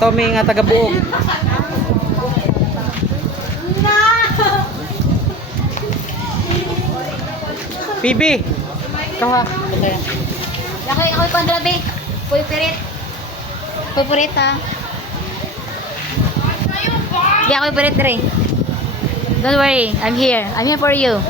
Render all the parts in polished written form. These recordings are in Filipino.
Tommy nga taga-buog. PB. Kaha. Ako'y pandrabi. Pupirit. Pupirit ha. Di ako'y pupirit rin. Don't worry, I'm here. I'm here for you.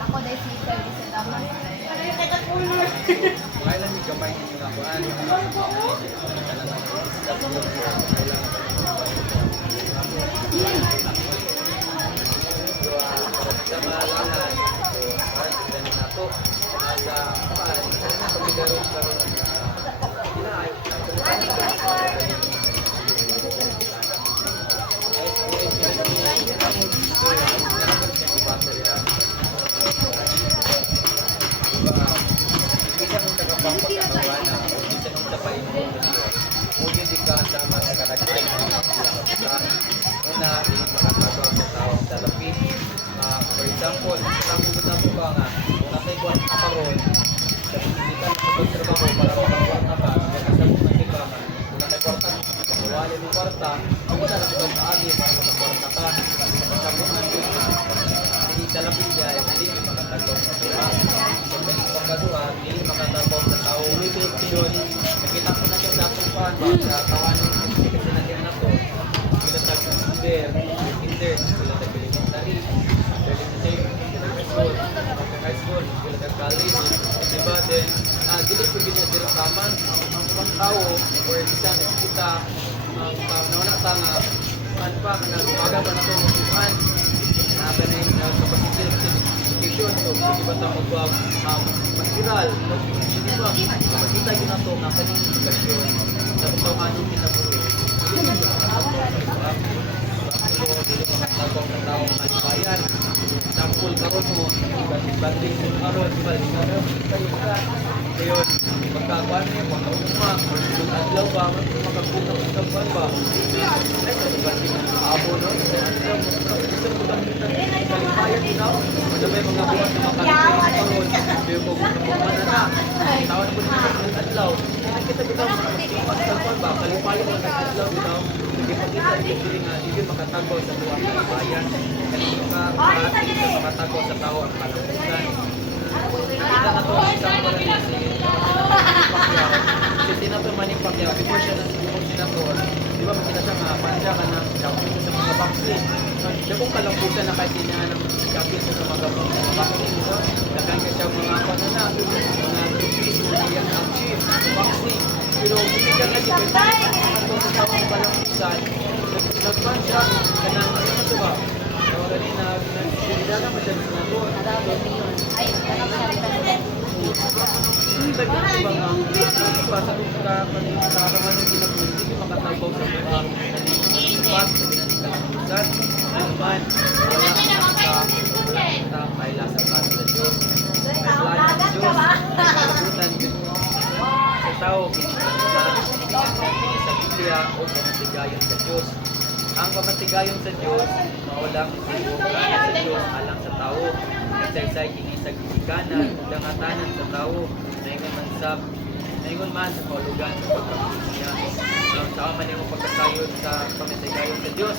Ako dahil si service sa dapat. Kailan yung gamay ninyo na kuhaan? Sa malangan, parang sila na nato. Sa paan, na pagkagaroon karoon kinaay. Bilang tagapagpagkakawa na minsan ang tapay mo muli di ka sa mga karagdag na una, hindi makatago ang tao sa lapis. For example, kasama ko ba nga kung natay ko ang kaparon hindi ka nakapagtrabaho para makakwarta ka kasama ko ng iba kung natay kwarta wala mo kwarta ako na lang ito kaagi para makakwarta ka kasama ko ng iba hindi sa lapis yan hindi makatago sa iba pagkagawa, hindi makatapos sa tao. Yun, nakita ko na siya sa tupan, sa kawanan kasi natin na to. Sila sa kinder, sila sa elementary, high school, sila sa college. Diba, then, dili ko ginadiraman ang mga tao, or isang kita, nauna ta nga, ano pa, umaga pa na ito, tupan, nakaganay na kapasiti education, so hindi ba tayo mag mas-viral, hindi ba, makikita yun na ito na kaning edukasyon sa tawahan yung kinabuhi. Hindi ba makatagong ng taong alibayan. Example, karon mo, bagay mo karon, kayo ka. Ngayon, magkakawan niya, magkakauma, kung adlaw ba, magkakapunang magkakawan ba? Ay, abo, no? Kalipayan din ako. Ano may mga buwan na makalipayan karon, pero kung kumana na, tawag ko na ng adlaw. Kita bitaw magkakawan ba? Kalipayan mo ng adlaw bitaw. Hindi makita, hindi makatagaw sa buwan ng bayan. Kasi hindi makatagaw sa tao ang palamutan. Kita na ito ang isang parang si Senator Manny Pacquiao, before siya ng senator, di ba makita siya nga, pansya ka ng champion sa mga vaccine. Siya kung kalampusan na kahit niya ng champion sa mga vaccine, di ba? Nagkangka siya mga panana, mga duties na niya na-achieve sa vaccine. Pero hindi ka lagi, pero kung sa tawang palampusan, nagpan siya, kanang ano na diba? Kaya kanina, nagsilidana mo siya ng senator. Ay, Hindi ba nga hindi pa sa kung kakamahan yung ginagawa, hindi makatabaw sa mga nalipat, nalipat, naman, wala kita kaila sa plano sa Diyos. May plano sa Diyos, may kalabutan yun sa tao, sa Biblia o pamatigayon sa Diyos. Ang pamatigayon sa Diyos, mawalang isibong sa Diyos alang sa tao. Isa-isa kinisag isikanan, dangatanan sa tao, naingon man sa kaulugan sa pagkakasiya. Sa man yung pagkasayod sa pamatigayon sa Diyos,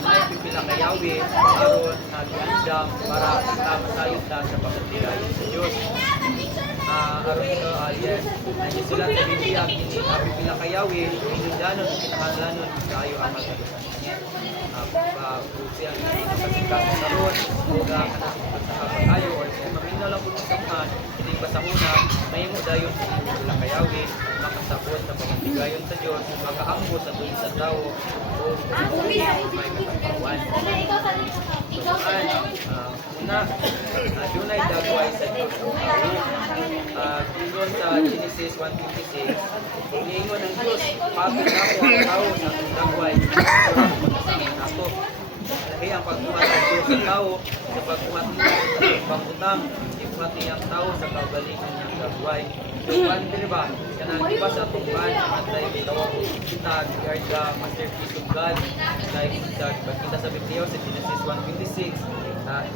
ay pipila kay Yahweh, aron nag-andam para masayod na sa pamatigayon sa Diyos. Aron ito, yes, nandiyan sila sa Biblia, pipila kay Yahweh, inudanon, kinahalanon, kayo ang magkalusan niya. Siya kapasikat sa karoon, huwag pagsakapag kayo, or maminaw lang po ng sanghan, hindi ba sa una, may mo dayon sa pipila kay Yahweh, makasapag gayon sa Dios makaambo sa tuwing sa tao o may katapawan. So, una, dunay dagway sa Dios ang tao. Tungkol sa Genesis 1:26, niingon ng Dios, pagod na ako ang tao sa akong dagway. Ako. Kaya ang pagbuhat ng Diyos sa tao, sa pagbuhat niya sa pangutang, ibuhat niya ang tao sa kaugalingan niyang gagaway. So, paano din ba? Kanang iba sa itong ban, antay tawag kita, we are the masterpiece of God. Like, kita sa Biblia sa Genesis 1:26,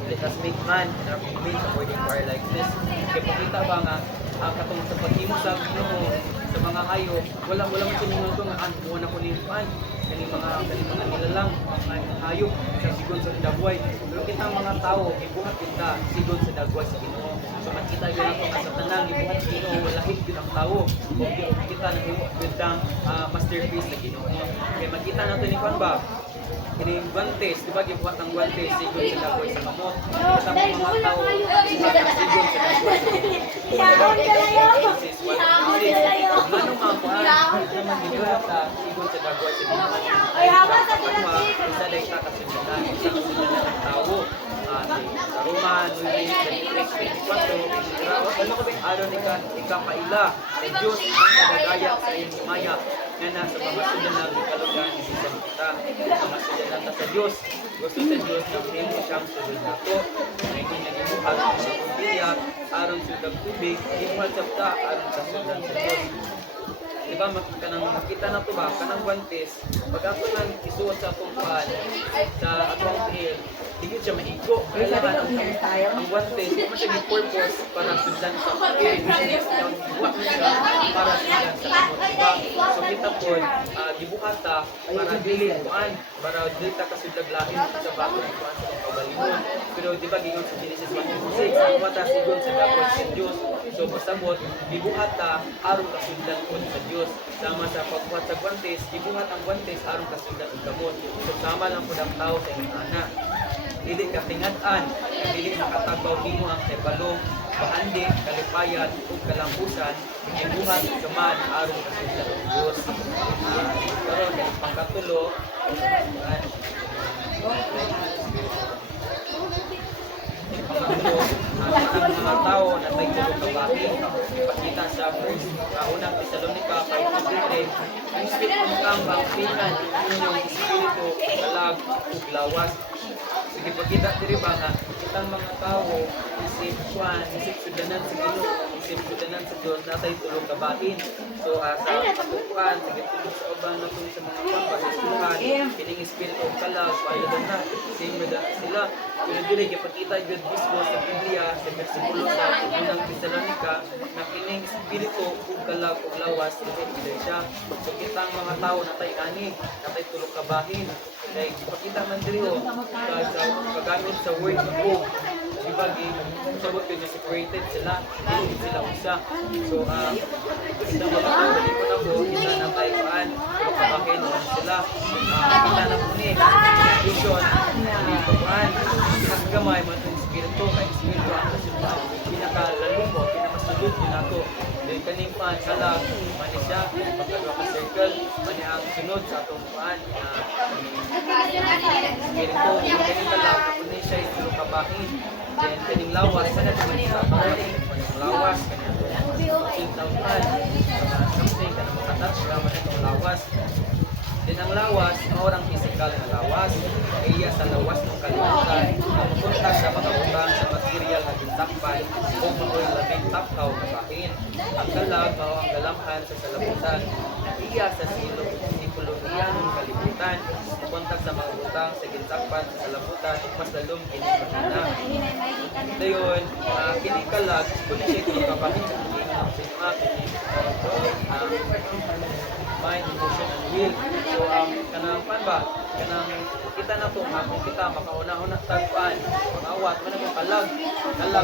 let us make man in our image according to our likeness. Kaya pakita ba nga, katong sa paghimo sa Ginoo sa mga hayop, wala man siningon ko nga ano na ko ni pan kaning mga nilalang mga hayop sa sigon sa dagway. Pero kitang mga tao ibuhat kita sigon sa dagway sa Ginoo. So makita gyud nato nga sa tanang ibuhat sa Ginoo wala gyud ang tao. Ug kita nahimo gyud ang masterpiece sa Ginoo. Kaya makita nato ni pan ba kining guantes, di ba gibuhat ang guantes sigon sa dagway sa kamot. Kita mga tao sigon sa dagway. Ihawon ka na yun! Anong ang kuhaan? Naman nilulat sa sigon sa dagway sa Ginoo. Ay, hawa sa pinag-tip! Isa na isa kasundan ng tao. Sa Roma, 9:24, ano ko bang araw ni ikapaila sa Diyos ang nagagaya sa iyong himaya nga nasa mga sudanan ng kalugan ni Sisan kita. Mga sudanan ta sa Diyos. Gusto sa Diyos na pinimo siyang sudod nato. Ngayon nagibuhat sa pamilya, aron sa tubig, imuhat sa ta, aron sa sudan sa Diyos. Diba, makita na ito ba, kanang guantes, pag ako nang isuot sa atong paan, sa atong tail, hindi siya maigo. Kailangan ang guantes, kung siya purpose para sundan sa tail, gibuhat siya para sundan sa kamot. Diba? So kita po, gibuhata para dili kuan, para dili ta kasudlaglain sa bago ng kuan sa kaugalingon. Pero diba, gingon sa Genesis 1:26, ang mata sigon sa dagway sa Diyos. So pasabot, gibuhata aron kasundan po sa Diyos. Sama sa pagbuhat sa guantes, ibuhat ang guantes aron kasundan ang gamot. So sama lang po ang tao sa inyong anak. Dili katingad-an, dili nakatagbaw nimo ang tebalong, paandi, kalipayan, ug kalampusan, ibuhat sa man aron kasundan ang Diyos. Pero pangkatulo, ang mga tao na may tulong kabahin, ipakita sa first, unang Thessalonica 5:3, ang Espiritu kang bangkinan, inyong Espiritu, kalag, ug lawas. Sige, pagkita diri ba nga, kitang mga tao, isip sudanan sa Ginoo, isip sudanan sa Diyos, natay tulong kabahin. So, sa pagkukuan, sige, tulong sa uban na sa mga pagpasisuhan, kining Espiritu ug kalag, payadan na, same na sila. Pero dili gipakita gyud mismo sa Biblia sa bersikulo sa unang Thessalonica na kining espiritu ug kalag ug lawas dili siya. So kitang mga tao natay ani, natay tulog kabahin. Kay gipakita man diri sa paggamit sa word of hope. Diba sabot yun na separated sila, hindi sila usa. So kita mga tao dili ko na ko kita natay paan tulog kabahin sila. Kita na po ni vision ni paan gamay man itong espiritu, kay espiritu ang kasunod, pinakalalong mo, pinakasulod din ako. Dahil kaning paan, kalag, mani siya, pagkagawa ka circle, mani ang sunod sa atong paan, espiritu, kaning kalag, kapunin siya yung kabahin, then kaning lawas, sana naman sa kabahin, kaning lawas, kaning paan, something, kaning makatouch, naman itong lawas. Din ang lawas, orang physical na lawas, iya sa lawas ng kalimutan, mapunta sa mga utang sa material na bintakpan o makoy labing tapkaw na bahin. Ang kalag, ang galamhan sa salamutan, na iya sa sikolohiya ng kalimutan, mapunta sa mga utang sa gintakpan sa salamutan, mas lalong kinipahina. Dayon, kinikalag, kung siya ito kapahin sa mind, emotion, and will. So, kanang pan ba? kanang kita na to nga kung kita makauna-una tagpaan mangawat man ang kalag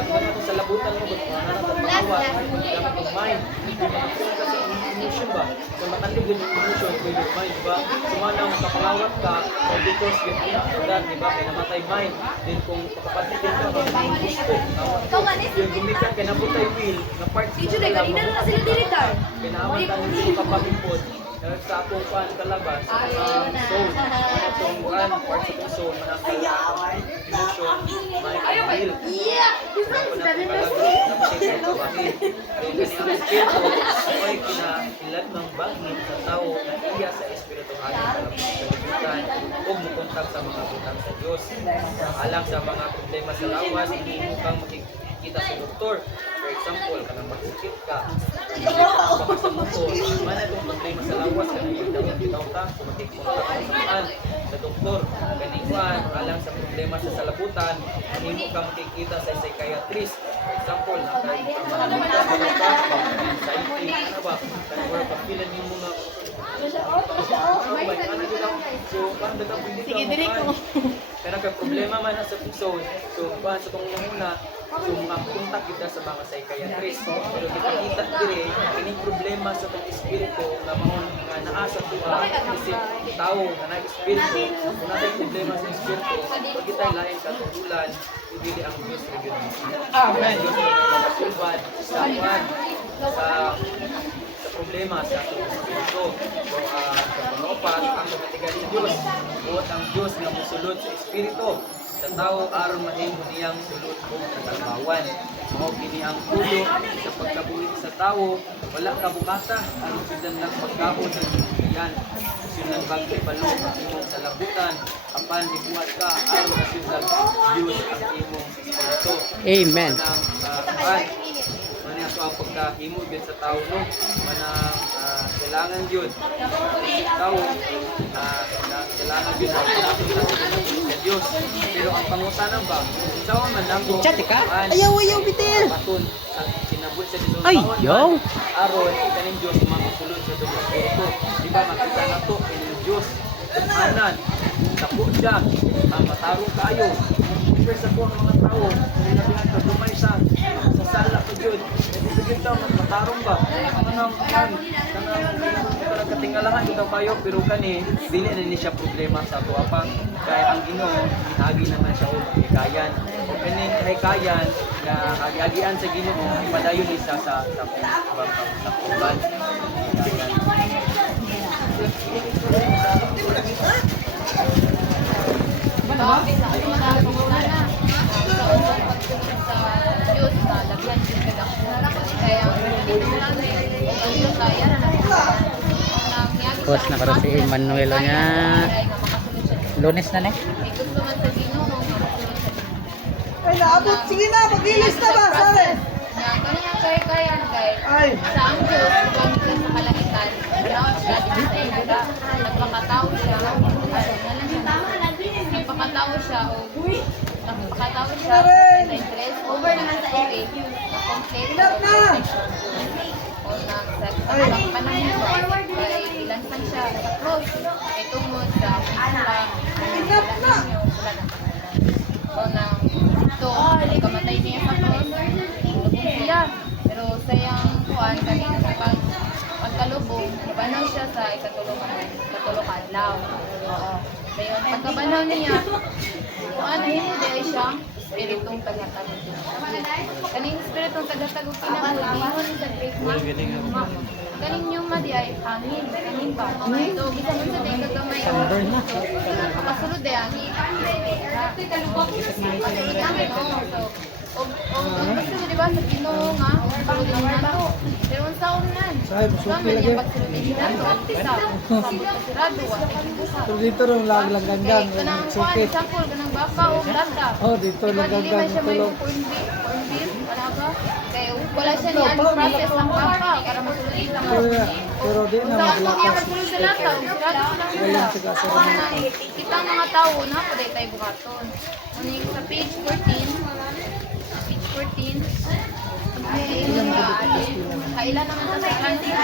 man ako sa labutan mo but na mangawat dapat ang mind sila kasi emotion ba so makandog din yung emotion with your mind ba so manang makapangawat ka or because get that di ba kaya namatay mind then kung makapatigil ka kung gusto yung gumikan kaya nabutay will na part kinahaman ka nito kapatipod sa atong pan kalabas sa soul atong pan part sa atong soul manakal emotion mind and will ay kinailag ng bahid sa tao na iya sa espirituhan kalabutan o mukontak sa mga butang sa Diyos alang sa mga problema sa lawas hindi mo kang makikita sa doktor. For example, kanang magsakit ka, baka sa motor, man itong problema sa lawas, kanang bitaw ka, kumatik-kontak ka sa doktor, kanikuan, alang sa problema sa salabutan, hindi mo ka makikita sa psychiatrist. For example, anxiety, ano ba, kanang wala pa pilan yung mga sige, diri ko. Pero kay problema man sa puso, so sa itong una, so makakontak kita sa mga psychiatrist. Pero kita diri, kining problema sa itong espiritu na mga naasa tuwa, kasi tao na na-espiritu, kung natin problema sa espiritu, pag kita lain sa tugulan, hindi ang Diyos na yun. Amen! Diyos na magsulbad sa problema sa atong espiritu. So, sa panopat, ang kamatigan sa Diyos, buot ang Diyos na musulod sa espiritu. Sa tao, aron mahimo niyang sulod kong katalbawan. Mao kini ang tulo sa pagkabuhi sa tao, wala ka bukata, aron silang lang pagkaon ng iyan. Silang bagay balong ang imong salabutan, apan dibuhat ka, aron na silang Diyos ang imong espiritu. Amen. Manang ang pagkahimo din sa tao no manang kailangan yun tao kailangan yun sa Diyos pero ang pangutanan ba saan man lang ko Chat ka? Ayaw bitin. baton sa kinabuhi sa Diyos Ayaw. aron kaning Diyos masulod sa Diyos ko di ba makita na to kaning Diyos anan tapo siya matarong kayo pero sa po mga tao sinabihan ka dumay sa sala ko yun sige daw matarong ba kanang katingalahan dito kayo pero kani dili na ni siya problema sa ato apa kaya ang Ginoo hinagi naman siya og hikayan kani hikayan na agiagian sa Ginoo padayon isa sa kuban Post na karon si Emmanuel nya. Lunes na ni. Ay, naabot. Sige na, mag-ilis na ba, sare? Kanya kaya guys. Sa ang Diyos, huwag ka sa kalangitan. Gawin siya, nagpakatao siya. Nagpakatao siya o nagpakatao siya. Interest over naman sa FA. Ilat na! O nagsagsagang panahon ba? Kaya ilansan siya sa cross. Ay tungod sa Ilat na! o nang ito, kamatay niya sa cross. Lubong siya. Pero sayang kuhan kanina pagkalubong, nabanaw siya sa ikatulong adlaw. Oo. Ngayon, pagkabanaw niya, kuhan na yun dahil siyang espiritong tagatagod. Kaning espiritong tagatagod kinabudihon sa Greek ma. Kaning yung madi ay hangin. Kaning ba? Ito, gisa mo sa tayo kagamay. Kapasulod ay hangin. Kasi diba sa Ginoo nga, sulodin mo na to. Pero ang saon nan. Kami niya pagsulodin nila to. Tisa, sirado, So dito rin lang gandang. kanang Sukit. example, kanang baka o ganda. Oh, dito Diba lang dili man gandang. siya may Tulog. corn beef, wala ba? Kaya wala siya ni process ng baka para masulodin lang. Pero di na Sa ako niya maglakas. pagsulod sa lata, sirado lang sila. Walang sigasa rin. Kita ang mga tao na po dahil tayo buhaton. Uning sa page 14, kailan naman sa kanila.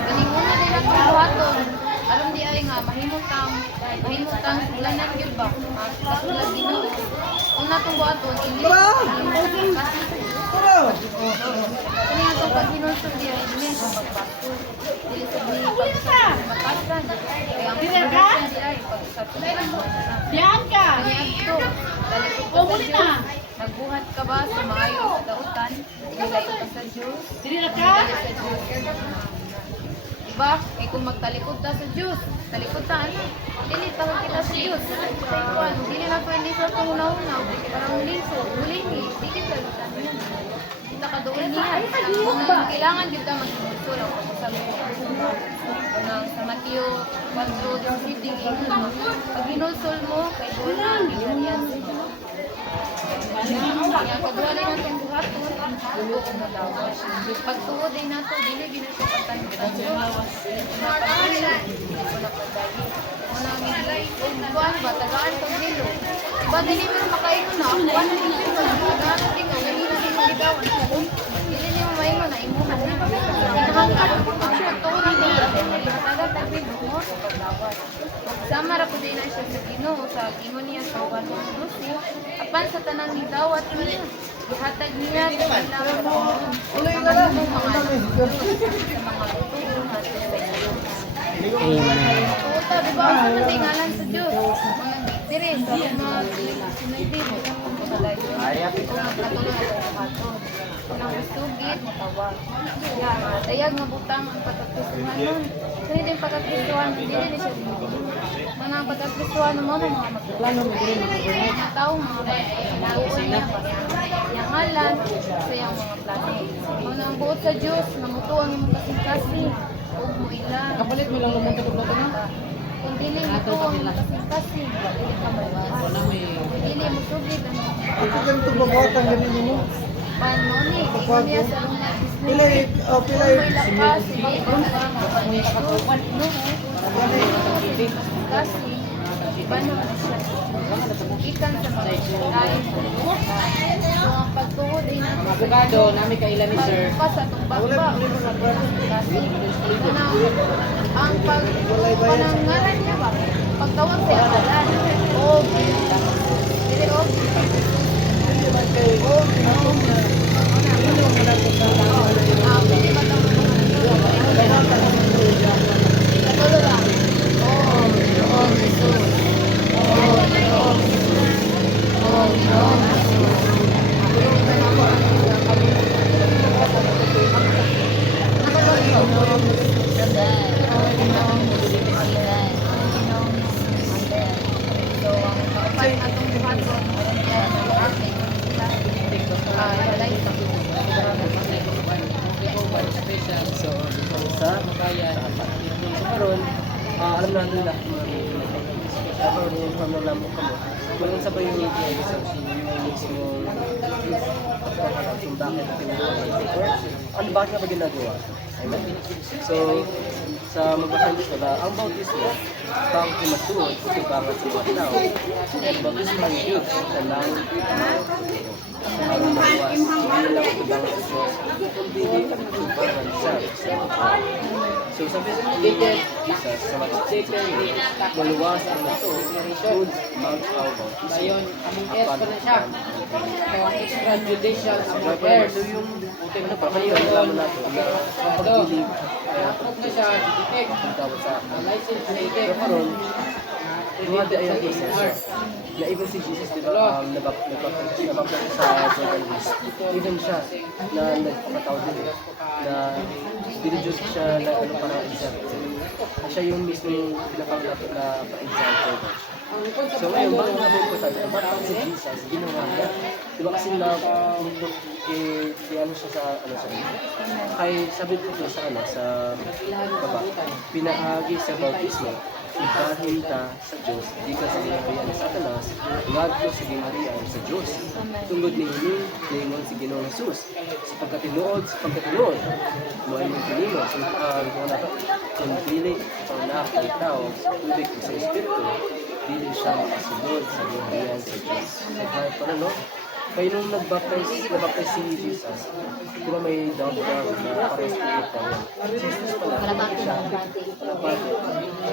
Galing una nila buhaton. aron di ay nga mahimutang sulanan gyud ba? Kasulad Ginoo. Kung natong buhaton, hindi kasi kani atong paghinulsol di ay dili sa pagpastor. Dili sa pagpastan. Kaya ang paghinulsol di ay pag-usap mo. Diyan ka. Kaniadto, dalikod ka sa Diyos. Nagbuhat ka ba sa maayo sa dautan? Nilay ka sa Diyos. Dili na ka. Sa Diyos. Diba? Eh kung magtalikod ta sa Diyos, talikod ta ano? Dili tawag kita sa Diyos. Sa ikuan, dili na pwede sa pangunaw-unaw. Parang liso, hulingi, di kita lutan yan. Kita ka doon niya. Kailangan kita mag-inulsol ang pag-usabi ko. Sa Mateo 4:17, pag inulsol mo, kay doon na, ginaniyan sa Diyos. Kaya kadua rin natin buhaton, dugo ko madawat. Pagtuod din nato, dili ginito pagtanutan. Pagtuod, hindi ko na pagdali. Kuan ba, tagaan pag hilo. Diba, dili mo makaino na, kuan din hilo. Tagaan din nga, hindi na din magigawan. Dili niyo maingon na, imuhan. Hinahangkat ko pag siya, tuurang din. Tagaan tabi mo sa pagdawat. Sama ra po din na siya sa Ginoo, sa ingon niya sa Juan 12. Apan sa tanang nidawat niya, ihatag niya sa ilang mga lutuon natin sa Diyos. Amen. Puta, di ba? Ano na tingalan sa Diyos? Mga dire, sa mga sinuntin, unang usugit, matawag. Dayag nga butang ang pagkakristuhan nun. So, hindi yung pagkakristuhan, hindi rin siya binibili. Mga pagkakristuhan mo, mga magplano, mga tao, mga pagkakristuhan niya, yung halan, sa yung mga plano. Unang buot sa Diyos, namutuang yung kasing-kasing, huwag mo ilan. Kapalit mo lang lumunta ko ba na? Kung dili mo ito ang kasing-kasing, dili ka mawas. Dili mo sugit, ano? Ito ganito babawatan ganin mo. Paano ni? Ikaw niya sa mga Pila business. pila May lakas, sige, kung parang mapagpapatupan, no? Kasi, iba naman siya. Ikan sa mga lain. So, ang pagtuhod ay natin. Abogado, namin kailan ni sir. Pa sa tumbagba. Kasi, ang panangalan niya ba? Pagtawag sa akalan. O, dili o. So, sa makayan, so karon, alam natin na karon yung pamalaman mo kamo. Kung sa ba yung yung mismo kung bakit pinag-or ano ba na ba ginagawa? Amen. So, sa magbasandis na ang bautismo, pang kumatuon, subangat sa mga tao, ang bautismo ng Diyos sa langit ang mawas, hindi lang subangat sa Diyos, kundi subangat sa so, sabi sa David, sa matitikin, maluwas ang ito, should mount our bautism. Ngayon, among S pa na siya. So, ang extrajudicial among affairs. So, yung puting na pa, ngayon, alam natin na ang pagbilig, Napot na siya, detect. ang tawag sa License na pero detect. karon, mga di ay ang isa na even si Jesus, di ba, nabapag sa Jordan East. Even siya, na nagpatawag din, na dinidiyos siya na ano para example. Siya yung mismo pinapaglato na pa-example. So ngayon, bakit natin po tayo? Bakit si Jesus, ginawa niya? Di ba kasi na, ano siya sa, ano sa kay sabi ko siya sa, ano, sa baba, pinaagi sa bautismo, ibahin ta sa Diyos, di ka sa ginarian sa Satanas, ngad ko sa ginarian sa Diyos. Tungod ni Hiling, lingon si Ginoong Jesus. Sa pagkatinuod, mo ay magpinimo. So, kung dapat, kung dili, kung nakakitaw, tubig sa Espiritu, dili siya makasunod sa ginarian sa Diyos. So, kaya pala, no? Kaya nung nag-baptize si Jesus, di ba may dog na parehas na ito? Si Jesus pala, siya, kalapate.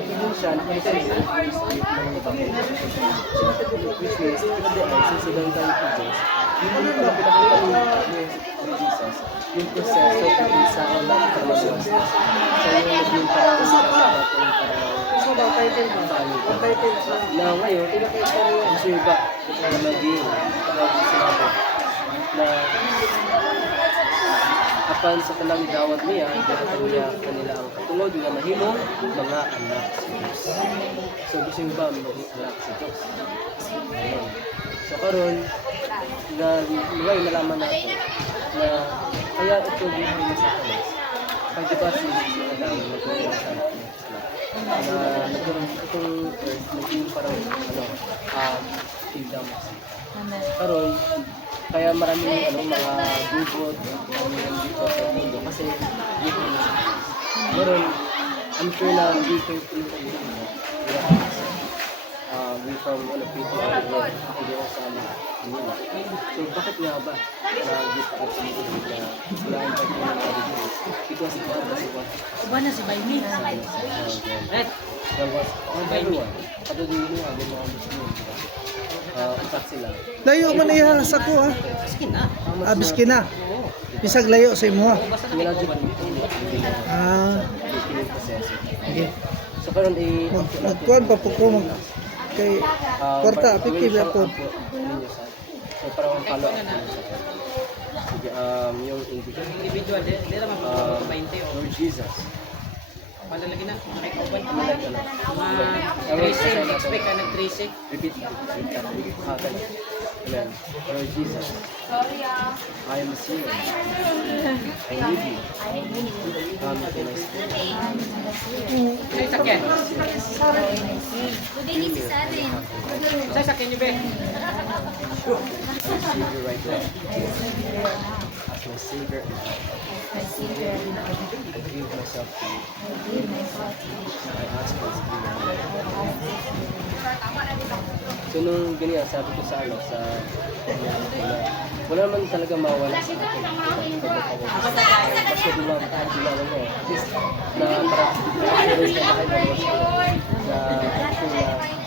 Yun siya, nakalisin sa Spirit ng nabaptize. Which means, in the eyes, since the God of Jesus, yung pala pinakita ni Jesus, yung proseso kung saan natin kamaluwas. So yung naging parang sa natin na ngayon, gusto yung iba na maging sinabi na apan sa kanang dawat niya, ganahan niya kanila ang katulog nga mahimong mga anak sa Diyos. So gusto yung iba maging anak sa Diyos. Ayun. So karon na ngayon nalaman natin na kaya ito buhay na sa kanas. Pag diba si Adam nagkaroon sa anak na nagkaroon itong earth naging parang kingdom. Karon kaya maraming mga gubot ang dito sa mundo kasi dito na sa Diyos. Karon I'm sure na dito yung we from people out there ako dito sa Manila. So bakit nga ba na dito at sa Manila na kailangan pa rin natin because God was what Iba na si Baimi. God was on everyone. Kato din yun agad mga Muslim. Utak sila. Layo man iya sa ko ha. Biskin na. Bisag layo sa imo ha. Wala dyan Okay. so karon Nagkuhan pa po ko kay kwarta pipi ba po. So parang follow up yung Individual, di naman Lord Jesus. Malalagi na, makikauban ka malalagi na. Mga tracing, expect ka nag-tracing. Repeat. Amen. Lord Jesus, I am a sinner. I need you. Come into my spirit. Say sakyan. Receive Say sakyan niyo, be. you right now. As my Savior and God. I give myself to you. I ask for His So nung ganyan, sabi ko sa wala naman talaga mawala sa akin. Basta dilawan niya. At least na parang experience na dahil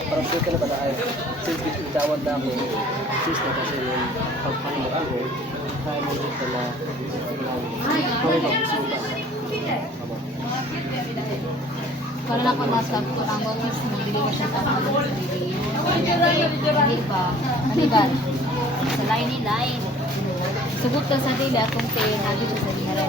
parang sure ka na ba na since bitawad na ako, since na kasi yung pagpahinag ako, kaya mo dito na kawin ako suba. Para na ko nasab ko ang office mo, hindi mo siya tama ng hindi ba? Ano ba? Sa line. Sugot ka sa dili akong pain, lagi siya sa dinara.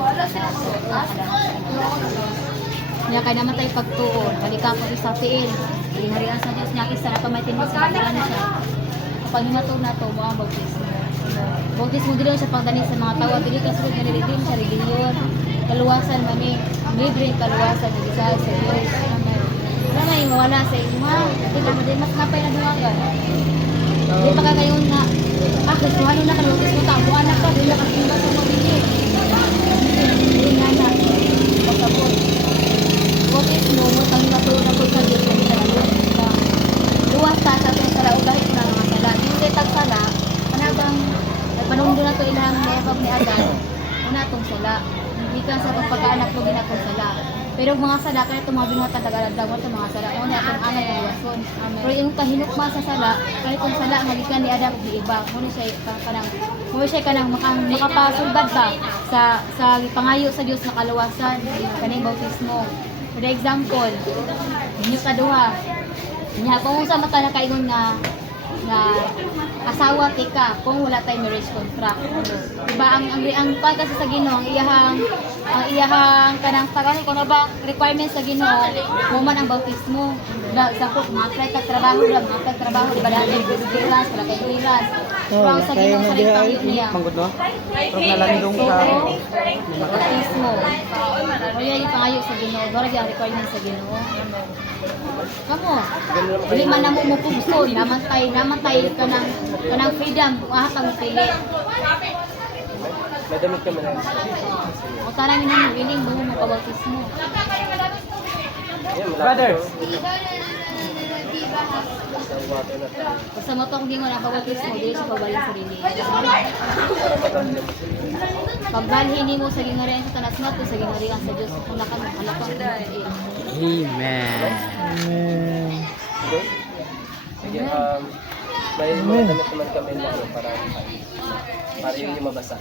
Niya kaya naman tayo pagtuon, balikan ko sa tiil. Hinarihan sa Diyos niya, isa na pamaitin mo sa kanilan siya. Kapag himatog na ito, mga bautismo. Bautismo din siya pagdanin sa mga tao. Dili ka sugot na nilidim sa religion. Kaluwasan mani, libre kaluwasan ng isa sa Diyos. Wala may mawala sa inyo. Hindi naman din mas napay na duwagan. Hindi pa ka ngayon na, gustuhan na kalutis mo, tabuan na ka, hindi na kasimba sa mabili. Hindi nga na, pagkabot. Bautismo, mutang matulog ako sa Diyos na nila. Luwas ta sa itong sala, ugahit na mga sala. Hindi tagsala, manabang, nagpanungdo na ito ilang nebab ni Adan, una itong sala. Hindi ka sa pagkaanak mo ginakong sala. Pero mga sala, kaya itong mga binata tagalagdaw ito mga sala. Una itong amay ng wason. Pero yung kahinukma sa sala, kaya itong sala, halikan ni Adam di iba. Muna siya kanang makapasulbad ba sa pangayo sa Diyos na kaluwasan, kaning bautismo. For example, ninyo kaduha. Niya, kung sa mata na kaingon na asawa tika kung wala tayong marriage contract. Diba ang kasi sa Ginoo, ang iyahang kanang tagani kuno ba requirements sa Ginoo, human ang bautismo. Sa ko mga trabaho diba dahil clearance wala kay clearance. Pero sa Ginoo sa kayo niya. Manggod no? Pero nalandong sa Bautismo. O yan yung pangayo sa Ginoo, wala yung requirements sa Ginoo. Kamo, hindi man na mo pugso, naman tayo kanang freedom, kung pili. May damit kami na. O tarang nang willing mo mo kabautismo. Brothers! Basta water na tayo. Basta mo itong di mo nakawagis mo, di sa pabalik sa rin. Para maganda mo. Pagbalhin mo sa gingarian sa tanas mo, sa gingarian sa Diyos, kung nakalapang Amen. Amen. Sige, may mga damit naman kami para yun yung mabasa.